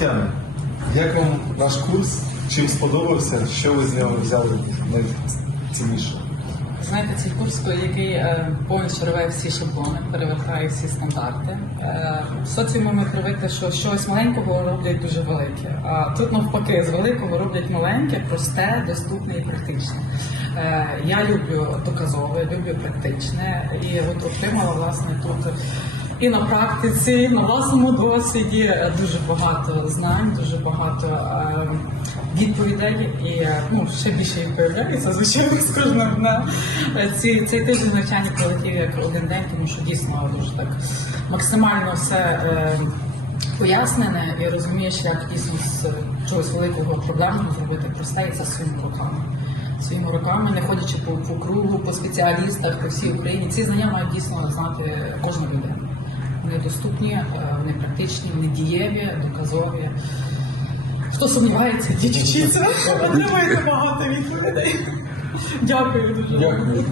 Тетяна, як вам наш курс? Чим сподобався? Що ви з нього взяли найцінніше? Знаєте, цей курс, який е, повністю рве всі шаблони, перевертає всі стандарти. Е, в соціумі привикли, що щось маленького роблять дуже велике. А тут навпаки, з великого роблять маленьке, просте, доступне і практичне. Е, я люблю доказове, люблю практичне, і от отримала власне тут. І на практиці, на власному досвіді е, дуже багато знань, дуже багато е, відповідей і е, ну, ще більше їх появляється, звичайно, з кожним днем. Е, Ці, цей тиждень навчання пролетів як один день, тому що дійсно дуже так максимально все е, пояснене і розумієш, як дійсно з чогось великого проблемного зробити просте і це своїми руками. Своїми руками, не ходячи по, по кругу, по спеціалістах, по всій Україні. Ці знання мають дійсно знати кожна людина. Вони доступні, е, вони практичні, вони дієві, доказові. Хто сумнівається, ті вчиться, отримаєте багато відповідей. Дякую дуже. Дякую.